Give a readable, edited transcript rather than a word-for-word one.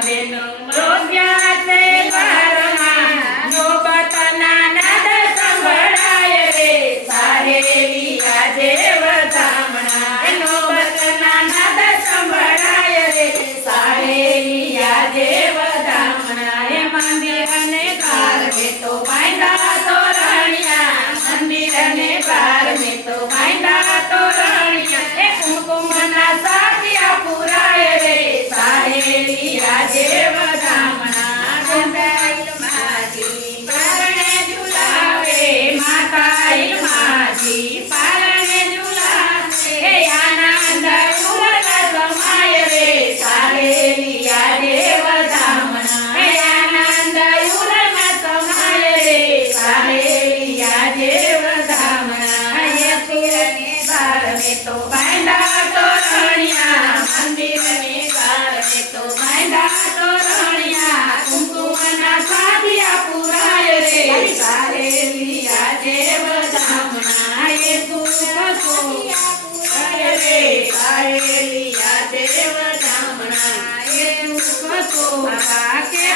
બેનો રોગ્યા છે દ્વારમાં નોબતના નાદ સંભળાય રે સાહેલી આજે વધામણા નોબતના નાદ સંભળાય રે સાહેલી આજે વધામણા એ મંદિર અને બાર મેં તો બાંધા તોરણિયા મંદિર અને બાર મેં તો બાંધા તોરણિયા એ કુમકુમના સાથિયા પુરાય રે સાહેલી આજે વધામણા ગંધાઈલ માજી પારણે ઝુલાવે માતા ઇલમાજી પારણે ઝુલાવે હે આનંદ ઉલલા સમાય રે સાહેલી આજે વધામણા હે આનંદ ઉલલા સમાય રે સાહેલી આજે વધામણા હે તુરને બાર મેં તો બાંધા તોરણિયા મંદિરને બાર મેં તો બાંધા તોરણિયા કુમકુમના સાથિયા પુરાય રે સાહેલી આજે વધામણા એ સુખ પુરાય રે સાહેલી આજે વધામણા એ સુખ કે